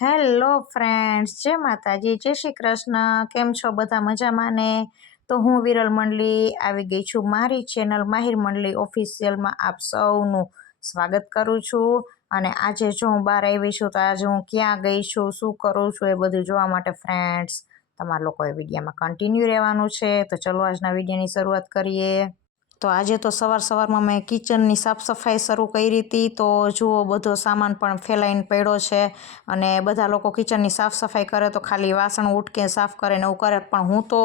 Hello friends, જય માતાજી, જય શ્રી કૃષ્ણ. કેમ છો બધા મજામાં ને? તો હું વિરલ મંડલી આવી ગઈ છું મારી ચેનલ માહિર મંડલી ઓફિશિયલમાં આપ સૌનું સ્વાગત કરું છું. અને આજે જો હું બહાર આવી છું તો આજે હું ક્યાં ગઈ છું, શું કરું છું એ બધું જોવા માટે ફ્રેન્ડ્સ, તમારા લોકોએ વિડીયામાં કન્ટિન્યુ રહેવાનું છે. તો ચલો આજના વિડીયોની શરૂઆત કરીએ. તો આજે તો સવાર સવારમાં મેં કિચનની સાફ સફાઈ શરૂ કરી હતી. તો જુઓ, બધો સામાન પણ ફેલાઈને પડ્યો છે અને બધા લોકો કિચનની સાફ સફાઈ કરે તો ખાલી વાસણ ઉટકીને સાફ કરે ને એવું કરે. પણ હું તો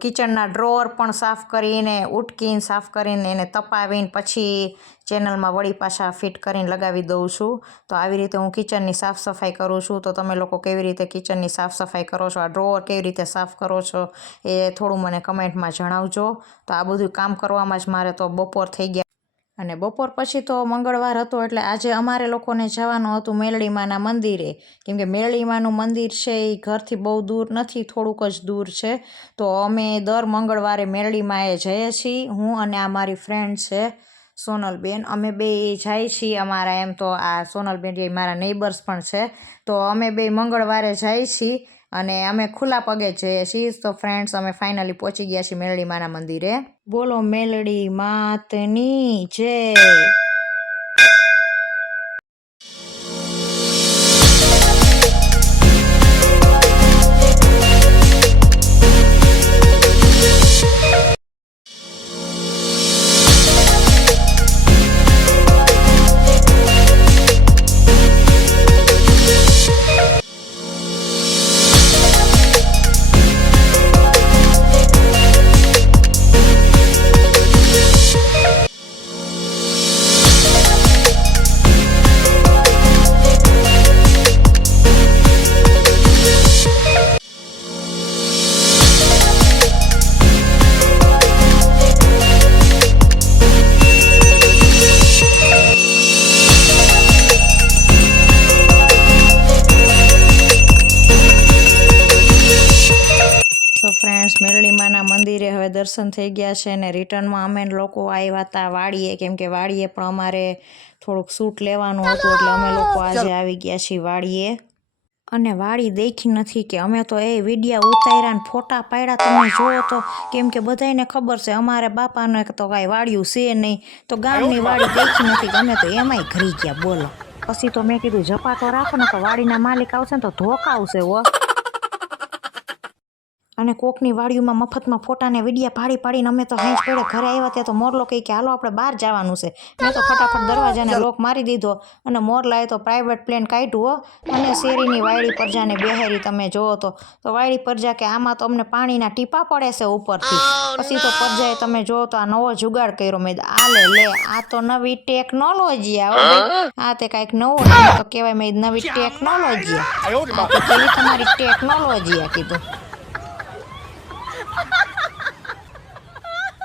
કિચનના ડ્રોઅર પણ સાફ કરીને, ઉટકીને, સાફ કરીને એને તપાવીને પછી ચેનલમાં વળી પાછા ફિટ કરીને લગાવી દઉં છું. તો આવી રીતે હું કિચનની સાફ સફાઈ કરું છું. તો તમે લોકો કેવી રીતે કિચનની સાફ સફાઈ કરો છો? આ ડ્રોઅર કેવી રીતે સાફ કરો છો એ થોડું મને કમેન્ટમાં જણાવજો. તો આ બધું કામ કરવામાં જ મારે તો બપોર થઈ ગયા. અને બપોર પછી તો મંગળવાર હતો એટલે આજે અમારે લોકોને જવાનું હતું મેલડીમાના મંદિરે. કેમકે મેલડીમાનું મંદિર છે એ ઘરથી બહુ દૂર નથી, થોડુંક જ દૂર છે. તો અમે દર મંગળવારે મેલડીમાએ જઈએ છીએ. હું અને આ મારી ફ્રેન્ડ છે. સોનલબેન, અમે બે જાય છીએ અમારા એમ તો આ સોનલબેન જે મારા નેબર્સ પણ છે, તો અમે બે મંગળવારે જાય છીએ અને અમે ખુલ્લા પગે જઈએ છીએ. તો ફ્રેન્ડ્સ અમે ફાઇનલી પહોંચી ગયા છીએ મેલડી માના મંદિરે. બોલો મેલડી માતની જય. હવે દર્શન થઈ ગયા છે ને રિટર્નમાં અમે લોકો આવ્યા હતા વાડીએ કેમ કે વાડીએ પણ અમારે થોડુંક સૂટ લેવાનું હતું એટલે અમે લોકો આજે આવી ગયા છીએ વાડીએ. અને વાડી દેખી નથી કે અમે તો એ વિડિયા ઉતાર્યા ને ફોટા પાડ્યા તમે જોયો તો કેમ કે બધાને ખબર છે અમારે બાપાને તો કાંઈ વાડિયું છે નહીં. તો ગામની વાડી દેખી નથી અમે તો એમાંય ઘરી ગયા બોલો. પછી તો મેં કીધું જપાતો રાખો ને તો વાડીના માલિક આવશે ને તો ધોકા આવશે હો. અને કોકની વાડીઓમાં મફતમાં ફોટાને વિડીયા પાડી પાડીને અમે તો હેંચ પડે ઘરે આવ્યા ત્યાં તો મોરલો કહે કે હાલો આપણે બહાર જવાનું છે. મેં તો ફટાફટ દરવાજાને લોક મારી દીધો અને મોરલાએ તો પ્રાઇવેટ પ્લેન કાઢ્યું અને શેરીની વાયડી પરજાને બેહારી તમે જોવો તો. તો વાયડી પરજા કે આમાં તો અમને પાણીના ટીપા પડે છે ઉપરથી. પછી તો પરજાએ તમે જોવો તો આ નવો જુગાડ કર્યો મેં. આ લે લે આ તો નવી ટેકનોલોજી આ હો આ તે કાંઈક નવું તો કહેવાય મેં નવી ટેકનોલોજી તમારી ટેકનોલોજી આ કીધું.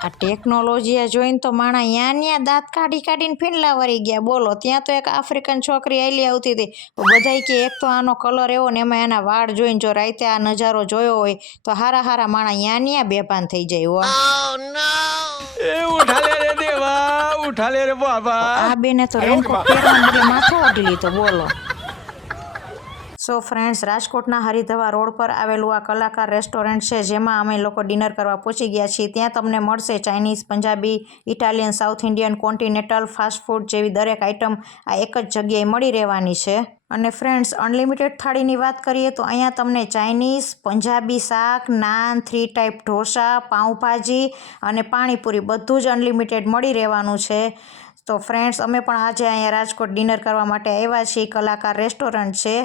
આ ટેકનોલોજી જોઈને તો માણા યાં ન્યા દાંત કાઢી કાઢીને ફીંડલા વળી ગયા. બોલો ત્યાં તો એક આફ્રિકન છોકરી આવેલી આવતી હતી. બધાય કે એક તો આનો કલર એવો ને એમાં એના વાળ જોઈને જો રાતે આ નજારો જોયો હોય તો હારા હારા માણા યાં ન્યા બેભાન થઈ જાય હોય આ બેને તો રેનકોટ પહેરવાને માથો ઓઢી લીધો બોલો. સો ફ્રેન્ડ્સ, રાજકોટના હરિધવા રોડ પર આવેલું આ કલાકાર રેસ્ટોરન્ટ છે, જેમાં અમે લોકો ડિનર કરવા પહોંચી ગયા છીએ. ત્યાં તમને મળશે Chinese, Punjabi, Italian, South Indian, continental fast food જેવી દરેક આઇટમ આ એક જ જગ્યાએ મળી રહેવાની છે. અને ફ્રેન્ડ્સ, અનલિમિટેડ થાળીની વાત કરીએ તો અહીંયા તમને ચાઇનીઝ, પંજાબી શાક, નાન, થ્રી ટાઈપ ઢોસા, પાઉંભાજી અને પાણીપુરી બધું જ અનલિમિટેડ મળી રહેવાનું છે. તો ફ્રેન્ડ્સ, અમે પણ આજે અહીંયા રાજકોટ ડિનર કરવા માટે આવ્યા છીએ. કલાકાર રેસ્ટોરન્ટ છે.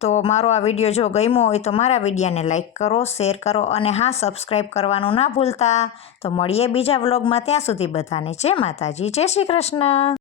તો મારો આ વીડિયો જો ગમ્યો હોય તો મારા વિડીયોને લાઇક કરો, શેર કરો અને હા સબસ્ક્રાઈબ કરવાનું ના ભૂલતા. તો મળીએ બીજા વ્લોગમાં ત્યાં સુધી બધાને જય માતાજી, જય શ્રી કૃષ્ણ.